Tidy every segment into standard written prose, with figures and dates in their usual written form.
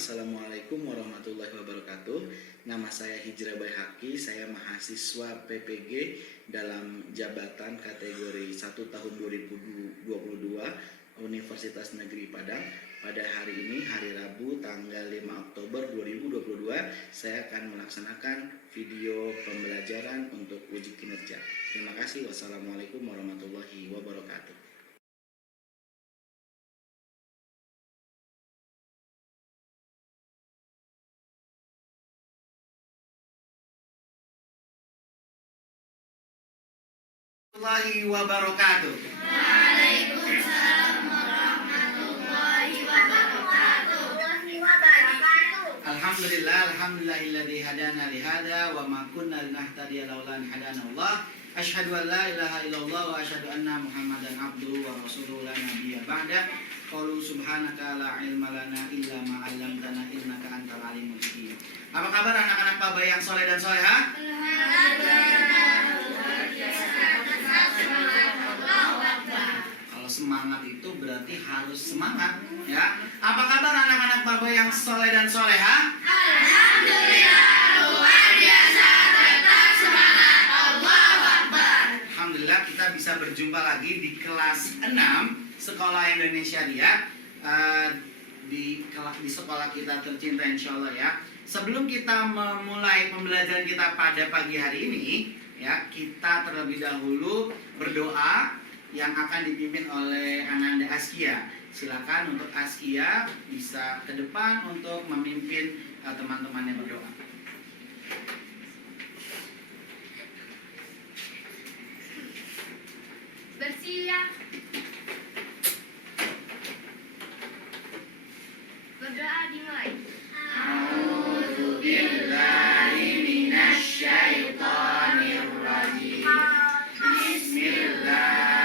Assalamualaikum warahmatullahi wabarakatuh. Nama saya Hijrah Baihaqi, saya mahasiswa PPG dalam jabatan kategori 1 tahun 2022 Universitas Negeri Padang. Pada hari ini, hari Rabu, tanggal 5 Oktober 2022, saya akan melaksanakan video pembelajaran untuk uji kinerja. Terima kasih. Wassalamualaikum warahmatullahi wabarakatuh. Warahmatullahi wabarakatuh. Waalaikumsalam warahmatullahi wabarakatuh. Alhamdulillahilladzi hadana li hada wa ma kunna linahtadiya laula an hadana Allah. Asyhadu an la ilaha illallah wa asyhadu anna Muhammadan abduhu wa rasuluhu la nabiyya ba'da. Qalu subhanaka la ilma lana illa ma 'allamtana innaka antal alimul hakim. Apa kabar anak-anak Paba yang soleh dan solehah? Semangat itu berarti harus semangat, ya. Apa kabar anak-anak Baba yang soleh dan soleha? Alhamdulillah, luar biasa, tetap semangat, Allahu Akbar. Alhamdulillah kita bisa berjumpa lagi di kelas 6 Sekolah Indonesia Dia, di sekolah kita tercinta insya Allah, ya. Sebelum kita memulai pembelajaran kita pada pagi hari ini, ya, kita terlebih dahulu berdoa yang akan dipimpin oleh Ananda Askia. Silakan untuk Askia bisa ke depan untuk memimpin teman-temannya berdoa. Bersiap. Berdoa dimulai. A'udzubillahi minasyaitonir rajim. Bismillah.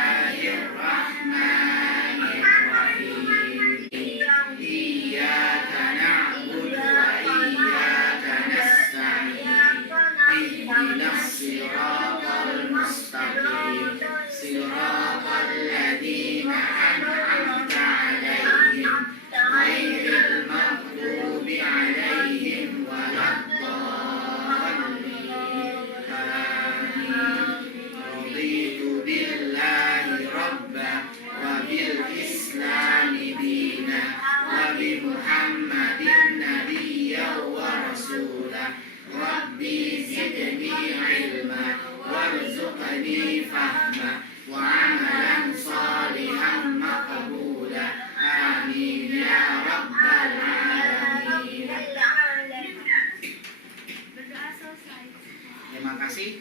Terima kasih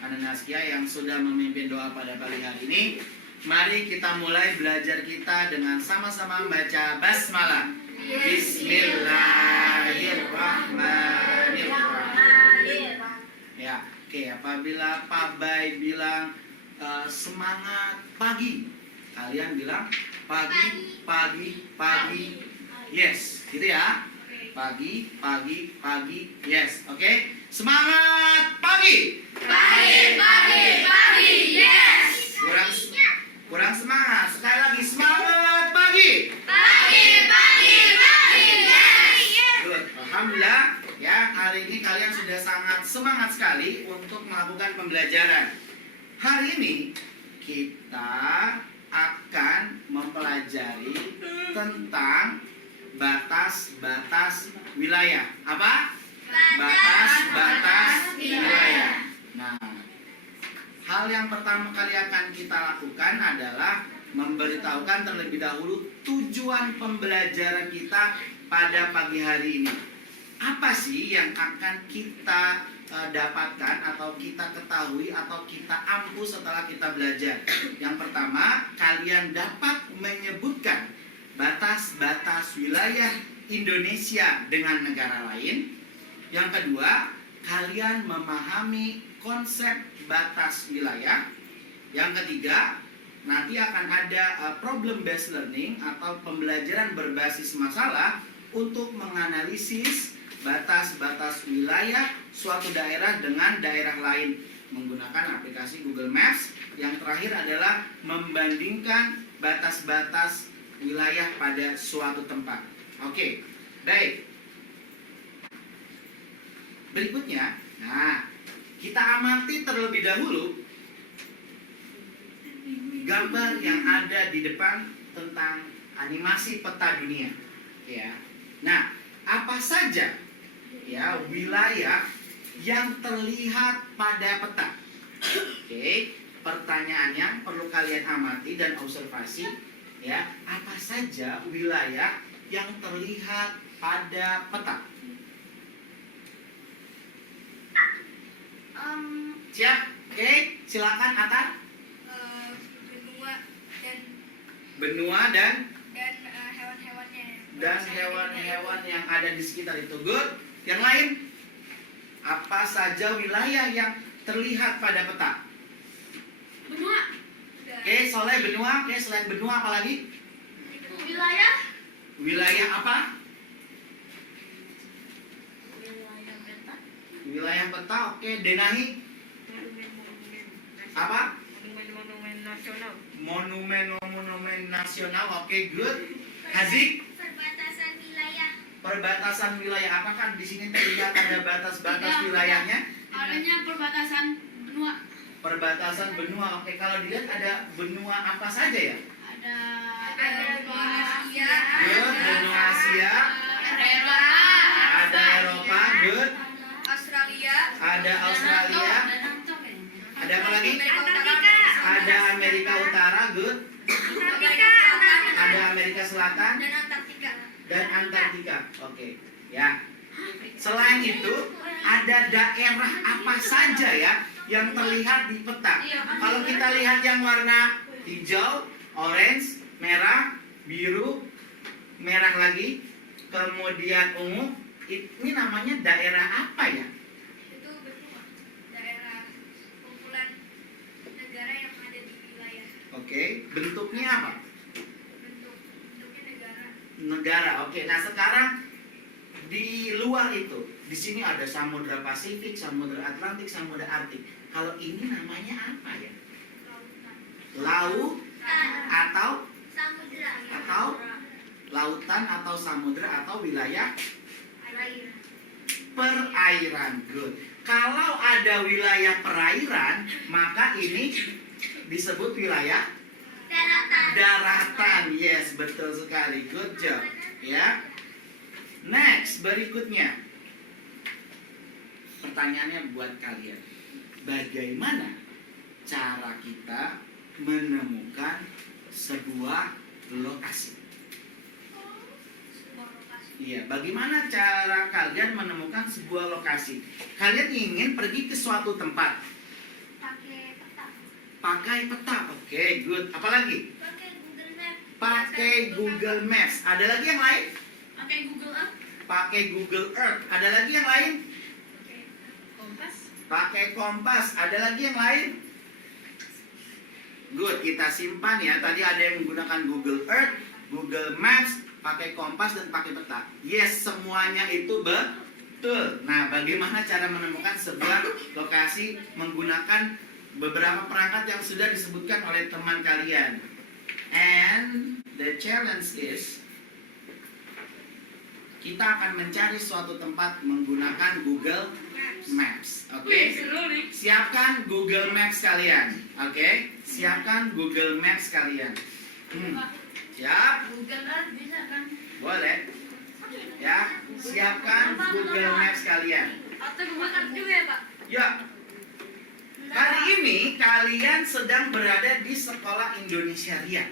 Ananda Askia yang sudah memimpin doa pada pagi hari ini. Mari kita mulai belajar kita dengan sama-sama membaca basmalah. Bismillahirrahmanirrahim. Ya, oke. Apabila Pak Bay bilang semangat pagi, kalian bilang pagi, pagi, pagi. Yes, gitu ya. Pagi, pagi, pagi. Yes, oke. Semangat pagi. Pagi, pagi, pagi. Yes. Kurang semangat. Sekali lagi semangat pagi. Pagi, pagi, pagi. Yes. Good. Alhamdulillah, ya, hari ini kalian sudah sangat semangat sekali untuk melakukan pembelajaran. Hari ini kita akan mempelajari tentang batas-batas wilayah. Apa? Batas-batas wilayah. Nah, hal yang pertama kali akan kita lakukan adalah memberitahukan terlebih dahulu tujuan pembelajaran kita pada pagi hari ini. Apa sih yang akan kita dapatkan atau kita ketahui atau kita ampu setelah kita belajar? Yang pertama, kalian dapat menyebutkan batas-batas wilayah Indonesia dengan negara lain. Yang kedua, kalian memahami konsep batas wilayah. Yang ketiga, nanti akan ada problem based learning atau pembelajaran berbasis masalah untuk menganalisis batas-batas wilayah suatu daerah dengan daerah lain menggunakan aplikasi Google Maps. Yang terakhir adalah membandingkan batas-batas wilayah pada suatu tempat. Oke. Baik. Berikutnya, nah, kita amati terlebih dahulu gambar yang ada di depan tentang animasi peta dunia. Ya. Nah, apa saja ya wilayah yang terlihat pada peta? Oke, pertanyaannya perlu kalian amati dan observasi ya, apa saja wilayah yang terlihat pada peta? Siap? Oke, silakan Atar. Benua dan Benua hewan-hewannya. dan hewan-hewan yang ada di sekitar itu. Good. Yang lain? Apa saja wilayah yang terlihat pada peta? Benua. Oke, Soleh benua. Oke, selain benua apa lagi? Wilayah. Wilayah apa? Wilayah peta. Wilayah peta. Oke, Denahi apa? Monumen-monumen nasional. Monumen nasional. Oke, good. Hazik? Perbatasan wilayah. Perbatasan wilayah. Apakah di sini terlihat ada batas-batas wilayahnya? Adanya perbatasan benua. Perbatasan benua. Oke, kalau dilihat ada benua apa saja ya? Ada benua Asia. Good. Benua Asia. Ada Eropa. Ada Eropa. Good. Australia. Ada Australia. Ada apa lagi? Antartika. Ada Amerika Utara. Good. Ada Amerika Selatan Dan Antartika. dan Antartika. Oke. Ya. Selain itu, ada daerah apa saja ya yang terlihat di peta? Kalau kita lihat yang warna hijau, orange, merah, biru, merah lagi, kemudian ungu, ini namanya daerah apa ya? Itu benua. Daerah kumpulan negara yang ada di wilayah. Oke, bentuknya apa? Bentuknya negara. Negara. Oke, nah sekarang di luar itu, di sini ada Samudra Pasifik, Samudra Atlantik, Samudra Arktik. Kalau ini namanya apa ya? Laut atau Samudra. lautan atau samudra atau wilayah Air. perairan. Good. Kalau ada wilayah perairan, maka ini disebut wilayah daratan. Yes, betul sekali. Good job. Ya. Next, berikutnya. Pertanyaannya buat kalian. Bagaimana cara kita menemukan sebuah lokasi? Iya, bagaimana cara kalian menemukan sebuah lokasi? Kalian ingin pergi ke suatu tempat. Pakai peta. Pakai peta. Oke, good. Apalagi? Pakai Google Map. Pakai Google Maps. Ada lagi yang lain? Pakai Google Earth. Pakai Google Earth. Ada lagi yang lain? Pakai kompas. Pakai kompas. Ada lagi yang lain? Good, kita simpan ya. Tadi ada yang menggunakan Google Earth, Google Maps, pakai kompas dan pakai peta. Yes, semuanya itu betul. Nah, bagaimana cara menemukan sebuah lokasi menggunakan beberapa perangkat yang sudah disebutkan oleh teman kalian? And the challenge is kita akan mencari suatu tempat menggunakan Google Maps. Oke? Siapkan Google Maps kalian. Oke? Siapkan Google Maps kalian. Siap? Google Earth bisa kan? Boleh. Ya, siapkan Google Maps kalian. Atau Google Earth juga ya, Pak? Ya. Hari ini kalian sedang berada di sekolah Indonesia Ria.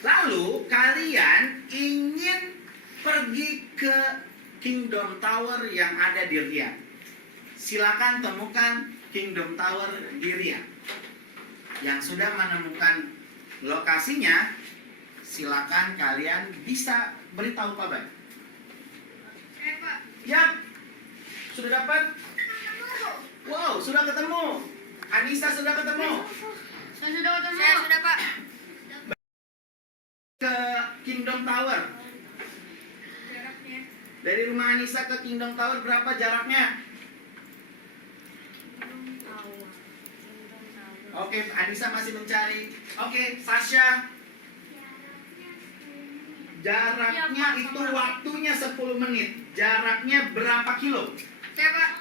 Lalu kalian ingin pergi ke Kingdom Tower yang ada di Riyadh. Silakan temukan Kingdom Tower di Riyadh. Yang sudah menemukan lokasinya, silakan kalian bisa beritahu kabar. Saya, Pak. Yap. Sudah dapat? Wow, sudah ketemu. Anissa sudah ketemu. Saya sudah, Pak. Ke Kingdom Tower. Jaraknya. Dari rumah Anissa ke Kingdom Tower berapa jaraknya? Oke, Anissa masih mencari. Oke, Sasha. Jaraknya Iya, Pak, itu sama. waktunya 10 menit. Jaraknya berapa kilo? Saya Pak.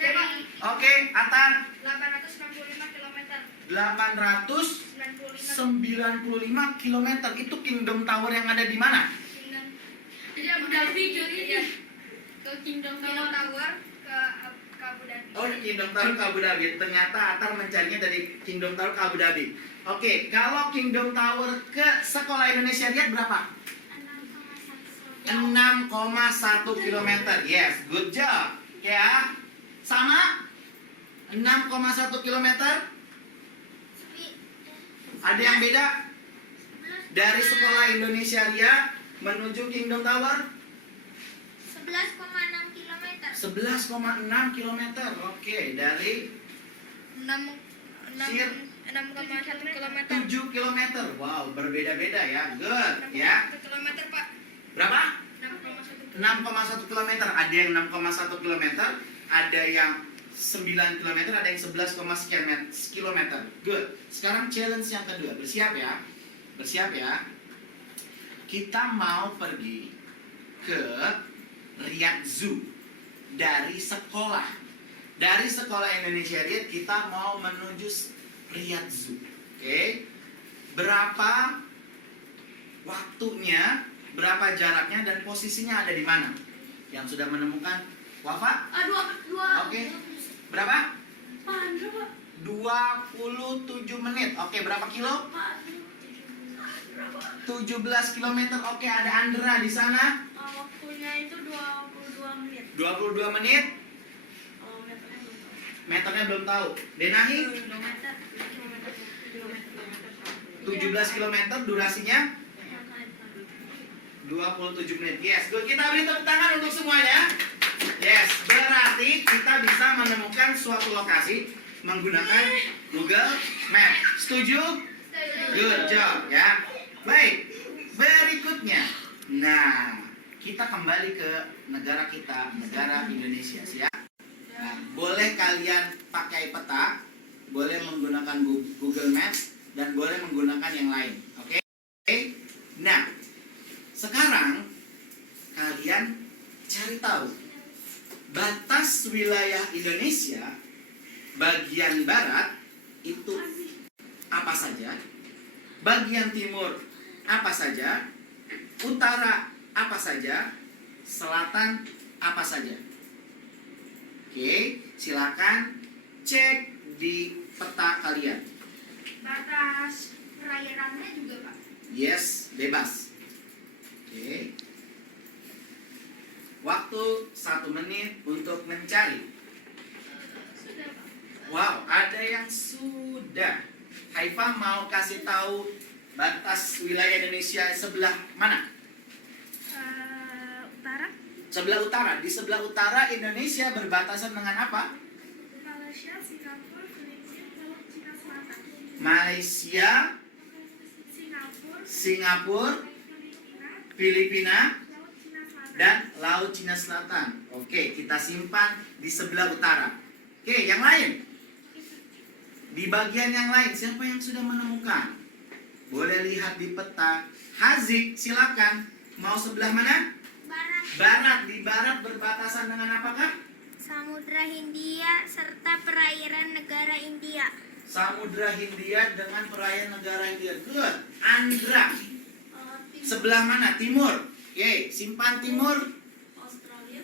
Saya Pak. Oke, Atar. 865 km. 895 km. Itu Kingdom Tower yang ada di mana? Jadi Abu Dhabi ke Kingdom Tower ke Abu Dhabi. Oh, Kingdom Tower ke Abu Dhabi. Ternyata Atar mencarinya dari Kingdom Tower ke Abu Dhabi. Oke, kalau Kingdom Tower ke Sekolah Indonesia Riyadh berapa? 6,1 km. Yes, good job. Ya. Sama? 6,1 km. Ada yang beda? Dari Sekolah Indonesia Riyadh menuju Kingdom Tower 11,6 km. 11,6 km. Oke, dari 6,1 km. 7 km. Wow, berbeda-beda ya. Good, ya. 1 km Pak. Berapa? 6,1 6,1 km. Ada yang 6,1 km, ada yang 9 km, ada yang 11, sekian kilometer. Good. Sekarang challenge yang kedua. Bersiap ya. Bersiap ya. Kita mau pergi ke Riyadh Zoo dari sekolah. Dari Sekolah Indonesia Riyadh kita mau menuju Riyadh Zoo. Oke. Berapa waktunya, berapa jaraknya, dan posisinya ada di mana? Yang sudah menemukan? Wafa? Oke. Berapa? 27 menit. Oke, berapa kilo? 17 km. Oke, ada Andra di sana. Waktunya itu 22 menit. 22 menit. Meternya belum tahu. Denahi? 17 km durasinya 27 menit. Yes, good. Kita beri tepuk tangan untuk semuanya. Yes, berarti kita bisa menemukan suatu lokasi menggunakan Google Map. Setuju? Good job ya. Baik, berikutnya. Nah, kita kembali ke negara kita, negara Indonesia ya. Nah, boleh kalian pakai peta, boleh menggunakan Google Maps, dan boleh menggunakan yang lain. Oke? Nah, sekarang kalian cari tahu batas wilayah Indonesia bagian barat itu apa saja, bagian timur apa saja, utara apa saja, selatan apa saja. Oke, silakan cek di peta kalian. Batas perairannya juga Pak. Yes, bebas. Oke. Waktu 1 menit untuk mencari. Sudah Pak. Wow, ada yang sudah. Haifa mau kasih tahu batas wilayah Indonesia sebelah mana? Utara, Sebelah utara. Di sebelah utara Indonesia berbatasan dengan apa? Malaysia, Singapura, Filipina, Laut Cina Selatan. Malaysia, Singapura, Filipina, Laut Cina Selatan. dan Laut Cina Selatan. Oke, kita simpan di sebelah utara. Oke, yang lain. Di bagian yang lain, siapa yang sudah menemukan? Boleh lihat di peta. Hazik, silakan. Mau sebelah mana? Barat, Barat. Di barat berbatasan dengan apakah? Samudra Hindia serta perairan negara India. Samudra Hindia dengan perairan negara India. Good. Andra. Sebelah mana? Timur. Oke, simpan timur. Australia,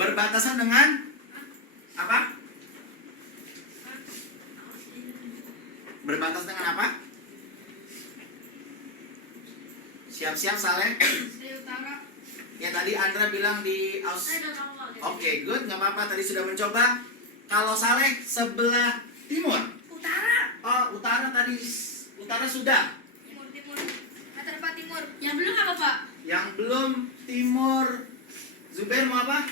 Berbatasan dengan apa? Berbatas dengan apa? Siap-siap Saleh. Saya utara. Ya tadi Andra bilang di Oke, good, nggak apa-apa. Tadi sudah mencoba. Kalau Saleh sebelah timur. Utara. Oh, utara tadi. Utara sudah. Timur. Batas Pak timur. Yang belum apa Pak? Yang belum timur. Zubair mau apa?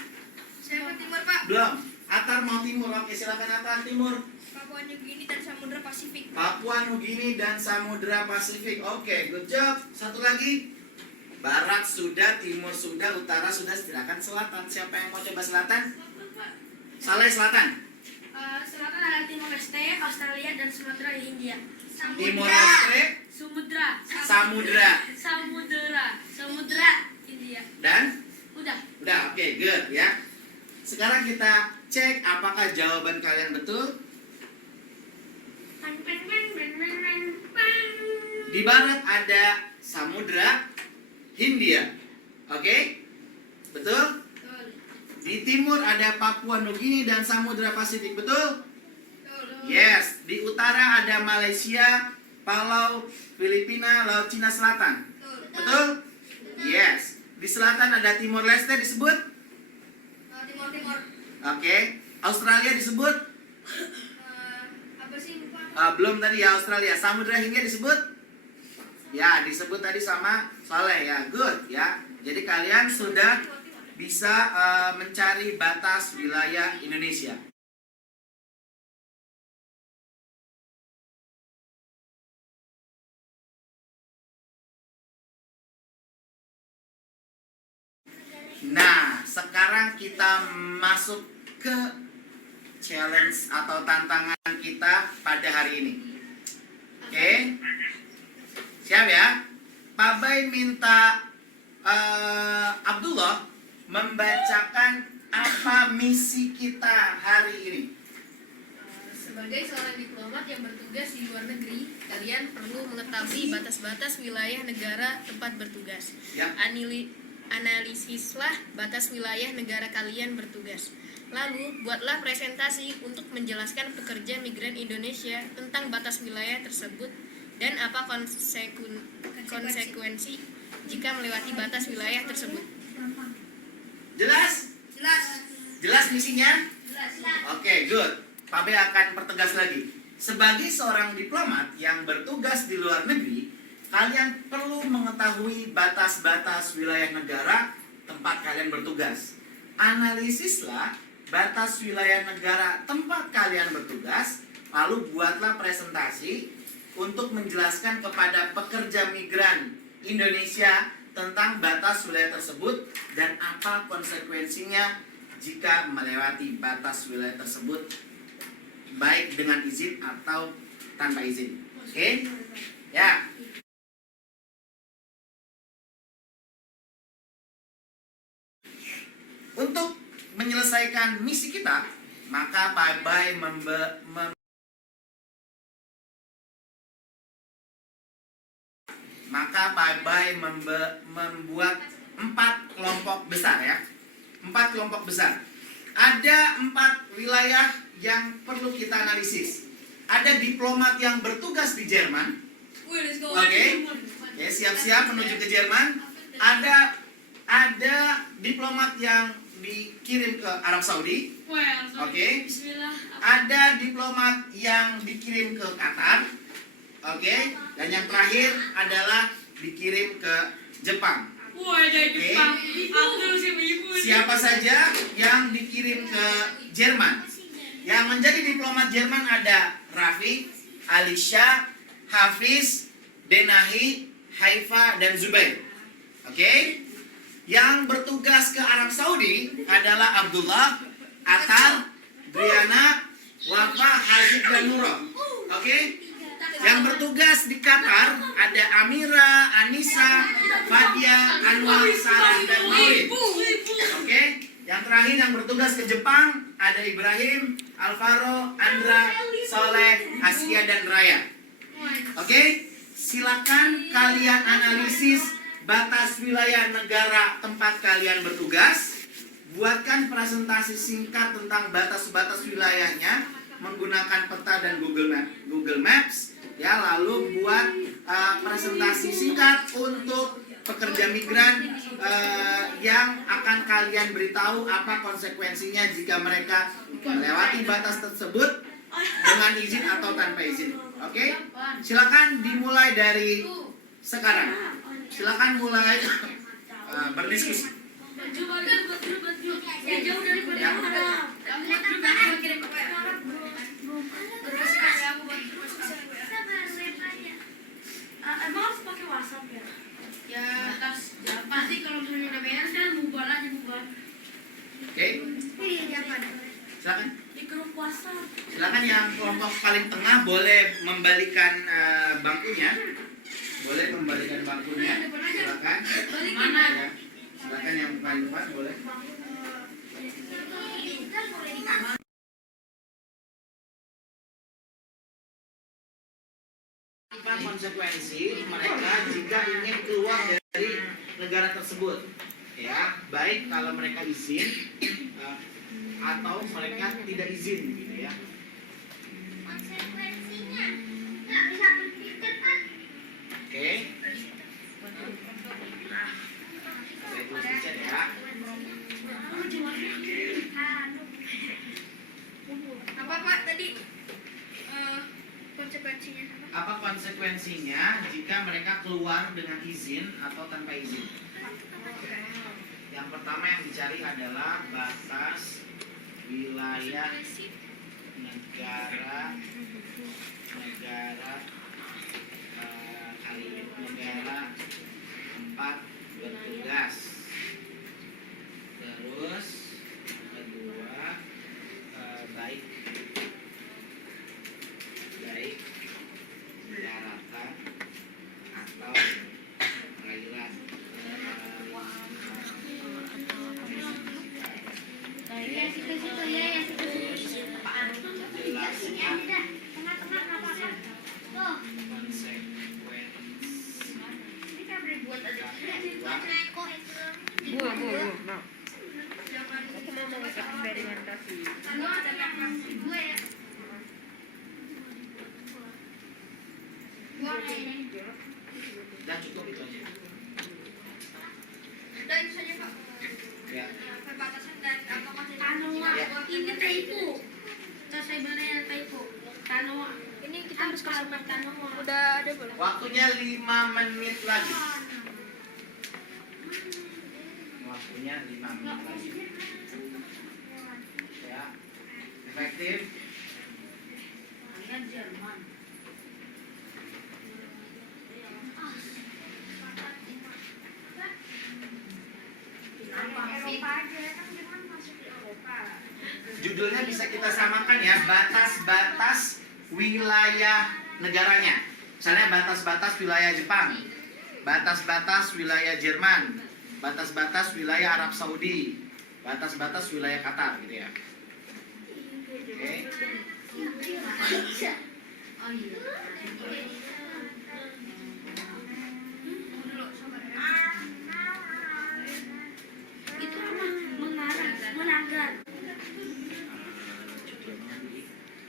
Saya Pak timur Pak. Belum. Atar mau timur. Oke, silakan Atar timur. Papua Nugini dan Samudra Pasifik. Papua Nugini dan Samudra Pasifik. Oke, good job. Satu lagi. Barat sudah, timur sudah, utara sudah. Silakan selatan. Siapa yang mau coba selatan? Saleh selatan. Selatan ada Timor Leste, Australia, dan Sumatera Hindia. Timor Leste, Samudra Samudra, India. dan Udah. udah, oke, good ya. Sekarang kita cek apakah jawaban kalian betul. Di barat ada Samudra Hindia. Oke? Betul? Betul. Di timur ada Papua Nugini dan Samudra Pasifik. Betul? Betul. Yes. Di utara ada Malaysia, Palau, Filipina, Laut Cina Selatan. Betul. Betul? Yes. Di selatan ada Timor Leste disebut? Timur. Oke. Australia disebut? Apa sih lupa? Belum tadi ya, Australia. Samudra Hindia disebut? Ya, disebut tadi sama Soleh ya. Good ya. Jadi kalian sudah bisa mencari batas wilayah Indonesia. Nah, sekarang kita masuk ke challenge atau tantangan kita pada hari ini. Oke? Siap ya? Pak Bay minta Abdullah membacakan apa misi kita hari ini. Sebagai seorang diplomat yang bertugas di luar negeri, kalian perlu mengetahui batas-batas wilayah negara tempat bertugas. Ya. Analisislah batas wilayah negara kalian bertugas. Lalu, buatlah presentasi untuk menjelaskan pekerja migran Indonesia tentang batas wilayah tersebut dan apa konsekuensi jika melewati batas wilayah tersebut. Jelas? Jelas. Jelas misinya? Jelas. Oke, good. Pak B akan pertegas lagi. Sebagai seorang diplomat yang bertugas di luar negeri, kalian perlu mengetahui batas-batas wilayah negara tempat kalian bertugas. Analisislah batas wilayah negara tempat kalian bertugas, lalu buatlah presentasi untuk menjelaskan kepada pekerja migran Indonesia tentang batas wilayah tersebut dan apa konsekuensinya jika melewati batas wilayah tersebut, baik dengan izin atau tanpa izin. Oke? Ya. Untuk menyelesaikan misi kita, maka Pak Bay membuat 4 kelompok besar ya. 4 kelompok besar. Ada 4 wilayah yang perlu kita analisis. Ada diplomat yang bertugas di Jerman. Oke. Ya, siap-siap menuju ke Jerman. Ada diplomat yang dikirim ke Arab Saudi. Oke. Ada diplomat yang dikirim ke Qatar. Oke. Dan yang terakhir adalah dikirim ke Jepang. Oke. Siapa saja yang dikirim ke Jerman? Yang menjadi diplomat Jerman ada Rafi, Alisha, Hafiz, Denahi, Haifa, dan Zubair. Oke. Yang bertugas ke Arab Saudi adalah Abdullah, Atar, Briana, Wafa, Hazib, dan Nurul. Oke. Yang bertugas di Qatar ada Amira, Anissa, Fadia, Anwar, Sarah, dan Maulid. Oke. Yang terakhir yang bertugas ke Jepang ada Ibrahim, Alvaro, Andra, Soleh, Asia, dan Raya. Oke. Silakan kalian analisis batas wilayah negara tempat kalian bertugas. Buatkan presentasi singkat tentang batas-batas wilayahnya menggunakan peta dan Google Maps. Ya, lalu buat presentasi singkat untuk pekerja migran yang akan kalian beritahu apa konsekuensinya jika mereka melewati batas tersebut dengan izin atau tanpa izin. Oke? Silakan dimulai dari sekarang. Silakan mulai berdiskusi. Emang harus pakai WhatsApp ya? Ya, pasti kalau misalnya udah beres kan bubar aja bubar. Oke? Silakan. grup WhatsApp. Silakan yang kelompok paling tengah boleh membalikan bangkunya. Boleh membalikan bangkunya. Silakan. Mana? Ya. Silakan yang paling depan boleh. Apa konsekuensi mereka jika ingin keluar dari negara tersebut? Ya, baik kalau mereka izin atau mereka tidak izin, gitu ya. Konsekuensinya nggak bisa berpikir kan? Oke. Saya tuliskan ya. Apa Pak tadi konsekuensinya? Apa konsekuensinya jika mereka keluar dengan izin atau tanpa izin? Yang pertama yang dicari adalah batas wilayah negara tempat bertugas. Terus kedua baik daratan atau perairan. Dan cukup itu aja. Dan itu saja Pak. Ya. Perbatasan dan apa Tanoa. Ini typo. Saya benar typo. Tanoa. Ini kita harus kasih Tanoa. udah ada belum? Waktunya 5 menit lagi. Waktunya 5 menit lagi. Ya. Efektif. Jerman. Judulnya bisa kita samakan ya, batas-batas wilayah negaranya. Misalnya batas-batas wilayah Jepang, batas-batas wilayah Jerman, batas-batas wilayah Arab Saudi, batas-batas wilayah Qatar gitu ya. Oke. Itu apa? Melanggar.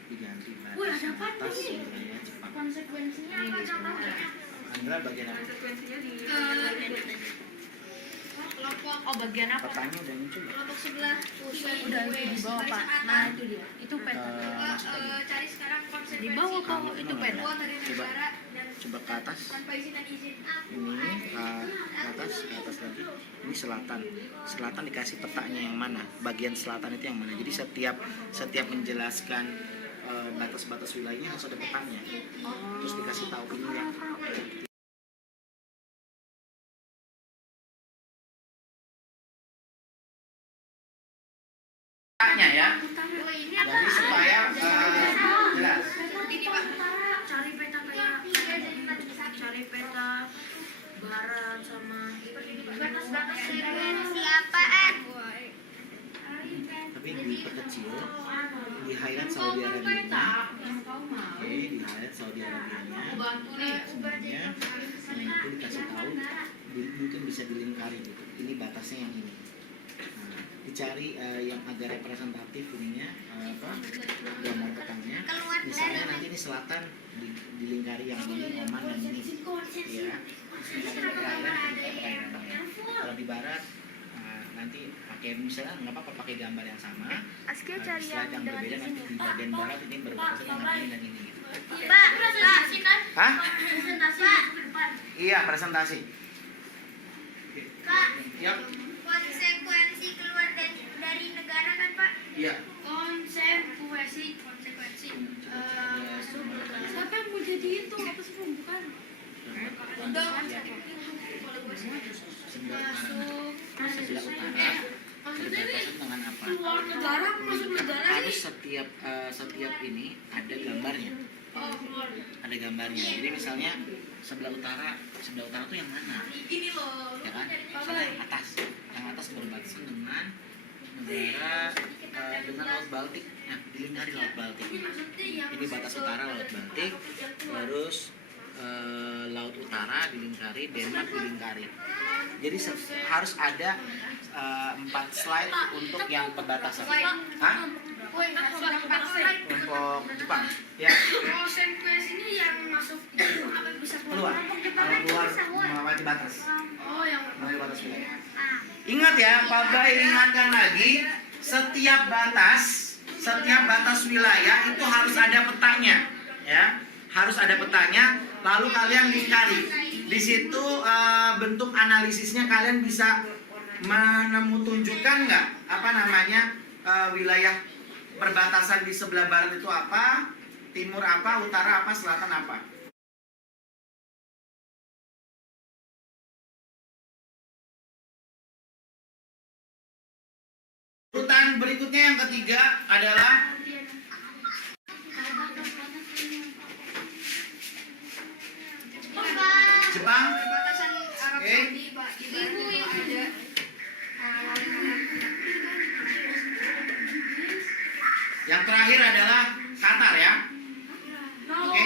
Diganti Wih, ada apa batas nih? wilayah Jepang. Konsekuensinya apa contohnya? Andra bagian apa? Kelompok bagian Petanya udah muncul ya? kelompok sebelah Udah itu di bawah Pak. Nah itu dia. Itu peta. cari sekarang konsekuensi Di bawah kok itu peta. keluar dari negara dan Coba ke atas. tanpa izin dan izin. Ini ke atas lagi. Ini selatan. Selatan dikasih petanya yang mana? Bagian selatan itu yang mana? Jadi setiap menjelaskan batas-batas wilayahnya harus ada petanya. Terus dikasih tahu ini ya. Petanya ya. Oh, ini Jadi supaya jelas. ini Pak. Cari peta kayak cari peta barat sama Batas-batas frekuensi apaan? Tapi diperkecil, di highlight Saudi Arabia. Oke, di highlight Saudi Arabia. Semuanya nanti dikasih tahu, mungkin bisa dilingkari gitu. Ini batasnya yang ini. Nah, dicari yang agak representatif ininya, gambar petanya. Misalnya nanti ini selatan dilingkari yang ini, Oman dan ini. Ya. Kalau di barat nanti pakai misalnya nggak apa-apa pakai gambar yang sama. Askia cari Slide yang berbeda nanti di bagian barat ini berbatasan dengan ini dan ini gitu. Pak, presentasi kan? Hah? presentasi ke depan. Iya, presentasi. Pak, Yap. konsekuensi keluar dari negara kan Pak? Iya. Konsekuensi. Siapa yang mau jadi itu? Apa sih bukan? Sebelah utara. Berbatasan dengan apa? Keluar negara masuk negara Harus setiap ini ada gambarnya. Oh, keluar. Ada gambarnya. Jadi misalnya sebelah utara tuh yang mana? Ini loh. Ya kan? Misalnya yang atas berbatasan dengan negara dengan Laut Baltik. Nah, dilingkari Laut Baltik. Ini batas utara Laut Baltik, terus Laut Utara dilingkari, Denmark dilingkari. Jadi harus ada 4 slide untuk yang perbatasan. Hah? Untuk Jepang. Ya. Oh, Senquest ini yang masuk itu apa bisa Keluar. Kalau keluar melewati batas. Oh, yang Melewati batas wilayah. Ingat ya, Pak Bay ingatkan lagi, setiap batas wilayah itu harus ada petanya, ya. Harus ada petanya, lalu kalian lingkari. Di situ bentuk analisisnya kalian bisa tunjukkan nggak apa namanya wilayah perbatasan di sebelah barat itu apa, timur apa, utara apa, selatan apa. Urutan berikutnya yang ketiga adalah Jepang. Perbatasan Arab Oke. Saudi, Pak, di barat itu ada Yang terakhir adalah Qatar ya. Oke.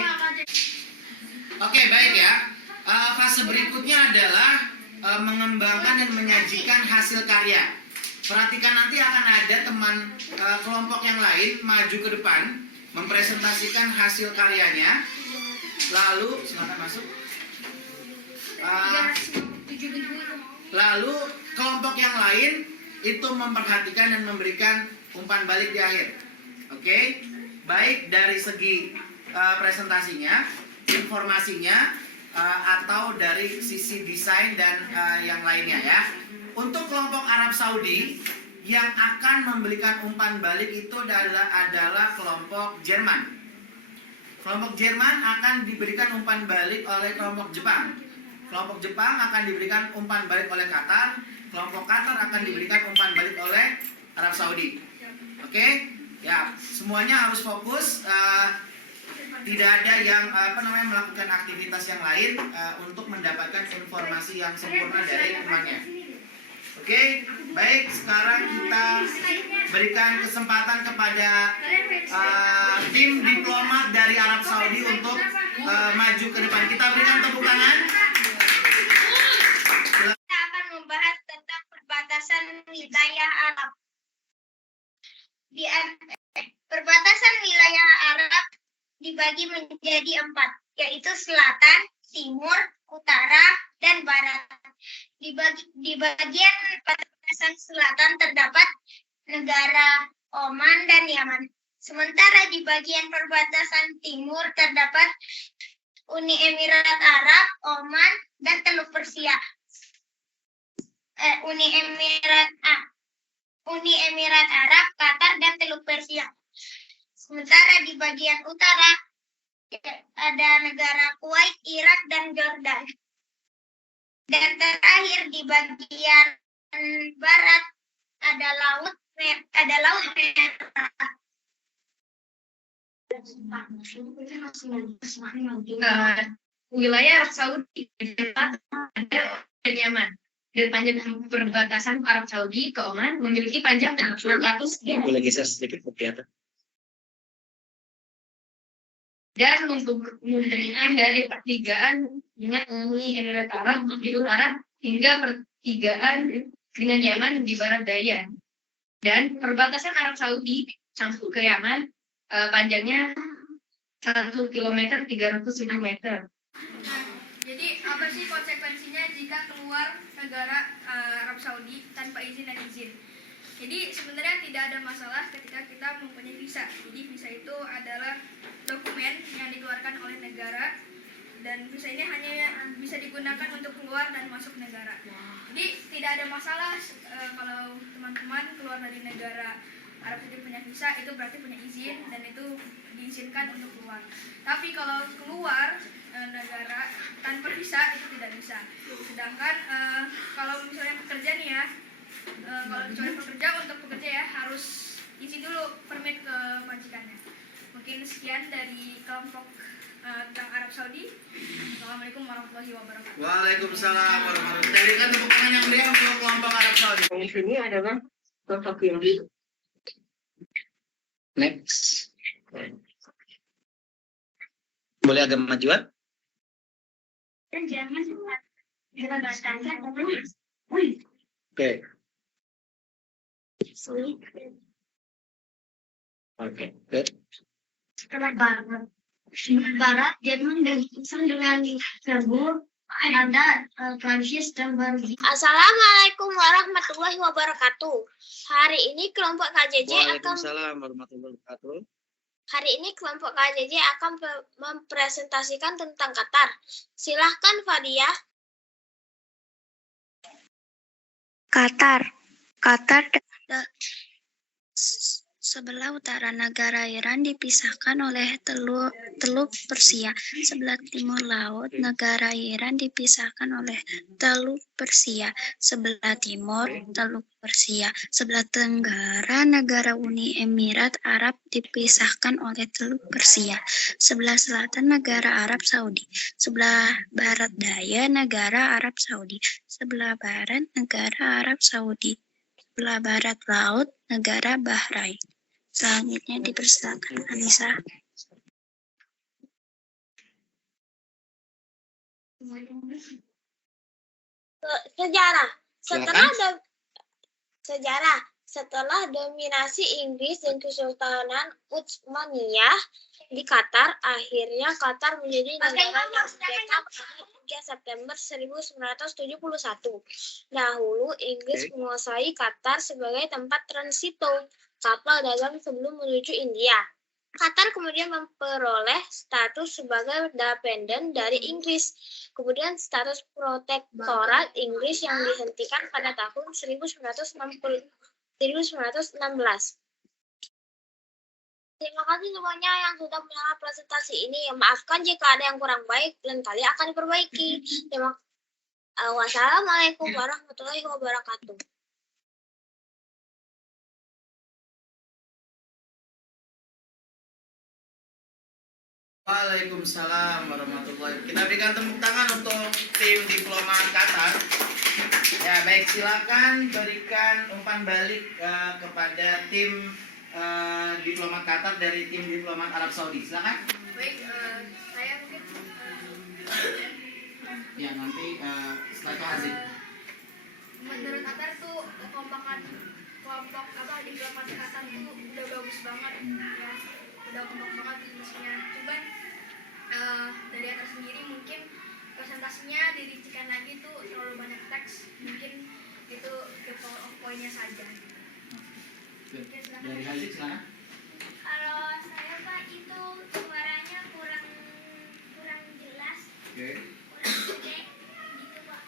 Oke, baik ya. Fase berikutnya adalah mengembangkan dan menyajikan hasil karya. Perhatikan nanti akan ada teman kelompok yang lain maju ke depan mempresentasikan hasil karyanya. Lalu silakan masuk. Lalu kelompok yang lain itu memperhatikan dan memberikan umpan balik di akhir. Oke, baik dari segi presentasinya, informasinya, atau dari sisi desain dan yang lainnya ya. Untuk kelompok Arab Saudi yang akan memberikan umpan balik itu adalah kelompok Jerman. Kelompok Jerman akan diberikan umpan balik oleh kelompok Jepang. Kelompok Jepang akan diberikan umpan balik oleh Qatar. Kelompok Qatar akan diberikan umpan balik oleh Arab Saudi. Oke, ya semuanya harus fokus. Tidak ada yang melakukan aktivitas yang lain untuk mendapatkan informasi yang sempurna dari temannya. Oke, baik. Sekarang kita berikan kesempatan kepada tim diplomat dari Arab Saudi untuk maju ke depan. Kita berikan tepuk tangan. Kita akan membahas tentang perbatasan wilayah Arab. Perbatasan wilayah Arab dibagi menjadi 4, yaitu selatan, timur, utara, dan barat. Di bagian perbatasan selatan terdapat negara Oman dan Yaman. Sementara di bagian perbatasan timur terdapat Uni Emirat Arab, Oman, dan Teluk Persia. Uni Emirat Arab, Qatar, dan Teluk Persia. Sementara di bagian utara ada negara Kuwait, Irak, dan Jordan. Dan terakhir di bagian barat ada Laut Merah. Wilayah Arab Saudi ada dan Yaman. Dan panjang perbatasan Arab Saudi ke Oman memiliki panjang 600 km. Boleh geser sedikit kelihatan. Dan untuk memberikan dari pertigaan dengan Uni Emirat Arab di utara hingga pertigaan dengan Yaman di barat daya. Dan perbatasan Arab Saudi sampai ke Yaman panjangnya 1 km 300 meter. Jadi apa sih konsekuensinya jika keluar negara Arab Saudi tanpa izin dan izin? Jadi sebenarnya tidak ada masalah ketika kita mempunyai visa. Jadi visa itu adalah dokumen yang dikeluarkan oleh negara dan visa ini hanya bisa digunakan untuk keluar dan masuk negara. Jadi tidak ada masalah kalau teman-teman keluar dari negara Arab Saudi punya visa, itu berarti punya izin dan itu diizinkan untuk keluar. Tapi kalau keluar negara tanpa visa itu tidak bisa. Sedangkan kalau misalnya pekerja nih ya, kalau kecuali pekerja, untuk pekerja ya harus isi dulu permit ke majikannya. Mungkin sekian dari kelompok tentang Arab Saudi. Assalamualaikum warahmatullahi wabarakatuh. Waalaikumsalam warahmatullahi wabarakatuh. Berikan tepuk tangan yang meriah untuk kelompok Arab Saudi. Di sini adalah kelompok Yahudi. Next. Boleh agak majuan? Dan jangan jelasannya terus. Oke. Sulit. Oke. Good. Setelah Barat, Jerman dan Islam dengan tersebut ada Prancis dan Belgia. Assalamualaikum warahmatullahi wabarakatuh. Hari ini kelompok KJJ akan Waalaikumsalam warahmatullahi wabarakatuh. mempresentasikan tentang Qatar. Silahkan Fadia. Qatar sebelah utara negara Iran dipisahkan oleh Teluk Persia. Sebelah timur laut negara Iran dipisahkan oleh Teluk Persia. Sebelah timur Teluk Persia. Sebelah tenggara negara Uni Emirat Arab dipisahkan oleh Teluk Persia. Sebelah selatan negara Arab Saudi. Sebelah barat daya negara Arab Saudi. Sebelah barat negara Arab Saudi. Sebelah barat laut negara Bahrain. Selanjutnya dipersilakan Anissa. Setelah dominasi Inggris dan Kesultanan Utsmaniyah di Qatar, akhirnya Qatar menjadi negara yang merdeka pada 3 September 1971. Dahulu Inggris menguasai Qatar sebagai tempat transito kapal dagang sebelum menuju India. Qatar kemudian memperoleh status sebagai dependen dari Inggris. Kemudian status protektorat Inggris yang dihentikan pada tahun 1916. Terima kasih semuanya yang sudah mendengar presentasi ini. Maafkan jika ada yang kurang baik, lain kali akan diperbaiki. Wassalamualaikum warahmatullahi wabarakatuh. Waalaikumsalam warahmatullahi wabarakatuh. Kita berikan tepuk tangan untuk tim diplomat Qatar. Ya, baik, silakan berikan umpan balik kepada tim diplomat Qatar dari tim diplomat Arab Saudi. Silakan. Baik, saya mungkin Ya, nanti setelah itu Haziq. menurut Qatar tuh kelompok diplomat Qatar tuh udah bagus banget ya, udah kompak banget diskusinya. Cuman dari Qatar sendiri mungkin presentasinya dirincikan lagi tuh terlalu banyak teks, mungkin itu ke poinnya saja. Dari Haziq, silakan. Kalau saya Pak itu suaranya kurang jelas, Oke. kurang gede gitu Pak.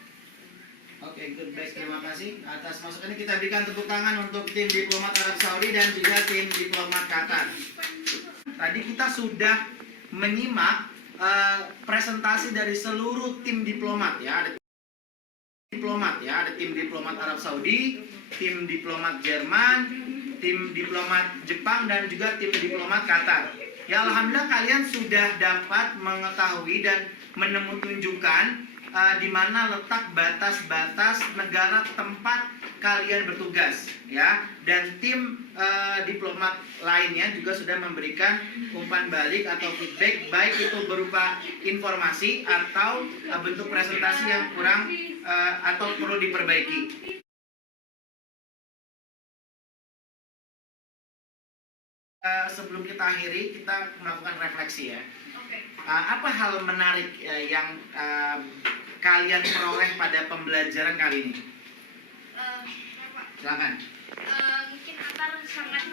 Oke, good, baik, terima kasih atas masukannya. Kita berikan tepuk tangan untuk tim diplomat Arab Saudi dan juga tim diplomat Qatar. Tadi kita sudah menyimak presentasi dari seluruh tim diplomat ya. Ada tim diplomat Arab Saudi, tim diplomat Jerman, tim diplomat Jepang, dan juga tim diplomat Qatar. Ya, alhamdulillah kalian sudah dapat mengetahui dan menunjukkan di mana letak batas-batas negara tempat kalian bertugas ya, dan tim diplomat lainnya juga sudah memberikan umpan balik atau feedback, baik itu berupa informasi atau bentuk presentasi yang kurang atau perlu diperbaiki. Sebelum kita akhiri, kita melakukan refleksi ya. Apa hal menarik yang kalian peroleh pada pembelajaran kali ini? Silakan. Mungkin Qatar sangat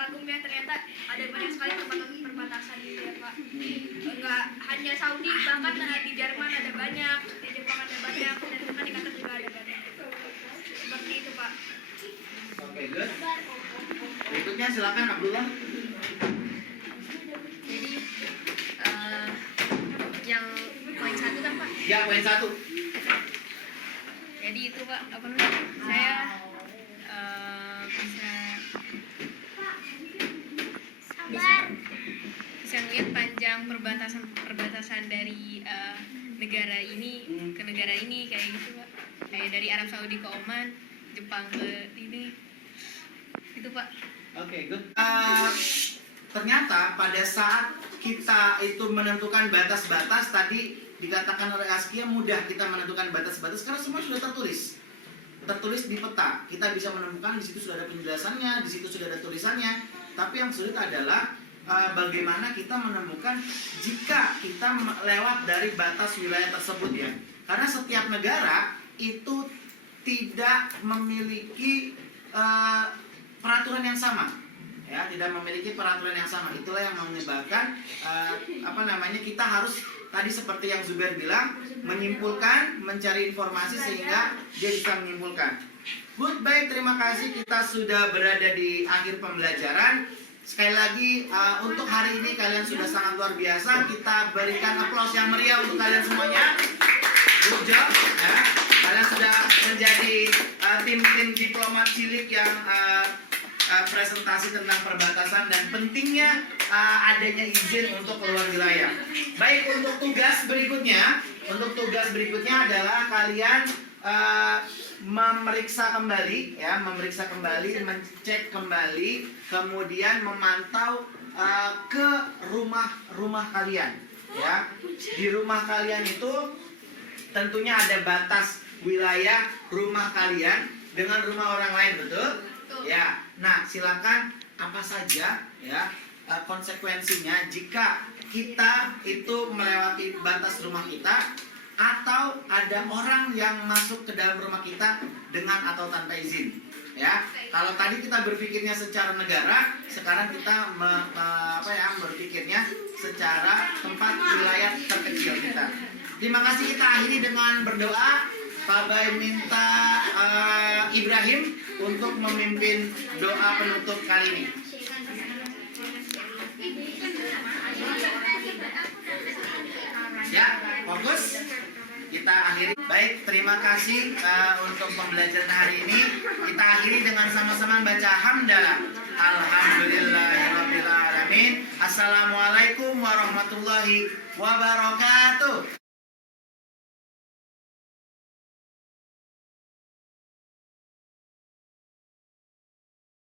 kagum ya, ternyata ada banyak sekali perbatasan gitu ya Pak. Enggak hanya Saudi, bahkan di Jerman ada banyak, di Jepang ada banyak, dan bahkan di Qatar juga ada banyak. Seperti itu Pak. Oke, good. Berikutnya silakan Abdullah. Jadi yang poin 1 kan Pak? Ya, poin 1. Jadi itu Pak, apa namanya? Saya bisa ngeliat panjang perbatasan dari negara ini ke negara ini kayak gitu Pak. Kayak dari Arab Saudi ke Oman, Jepang ke ini. Itu Pak. Oke, good. Ternyata pada saat kita itu menentukan batas-batas, tadi dikatakan oleh Askia mudah kita menentukan batas-batas karena semua sudah tertulis di peta. Kita bisa menemukan di situ sudah ada penjelasannya, di situ sudah ada tulisannya. Tapi yang sulit adalah bagaimana kita menemukan jika kita lewat dari batas wilayah tersebut ya. Karena setiap negara itu tidak memiliki peraturan yang sama, ya, tidak memiliki peraturan yang sama. Itulah yang menyebabkan kita harus tadi seperti yang Zubair bilang, menyimpulkan, mencari informasi sehingga dia bisa menyimpulkan. Good, baik, terima kasih. Kita sudah berada di akhir pembelajaran. Sekali lagi untuk hari ini kalian sudah sangat luar biasa. Kita berikan aplaus yang meriah untuk kalian semuanya. Good job, ya. Kalian sudah menjadi tim-tim diplomat cilik yang presentasi tentang perbatasan dan pentingnya adanya izin untuk keluar wilayah. Baik, untuk tugas berikutnya adalah kalian memeriksa kembali, mengecek kembali, kemudian memantau ke rumah kalian. Ya, di rumah kalian itu tentunya ada batas wilayah rumah kalian dengan rumah orang lain, betul? Ya, nah silakan apa saja ya konsekuensinya jika kita itu melewati batas rumah kita atau ada orang yang masuk ke dalam rumah kita dengan atau tanpa izin. Ya, kalau tadi kita berpikirnya secara negara, sekarang kita berpikirnya secara tempat wilayah terkecil kita. Terima kasih, kita akhiri dengan berdoa. Pak Bay minta Ibrahim untuk memimpin doa penutup kali ini. Ya, fokus. Kita akhiri. Baik, terima kasih untuk pembelajaran hari ini. Kita akhiri dengan sama-sama baca hamdalah. Alhamdulillahirabbil alamin. Assalamualaikum warahmatullahi wabarakatuh.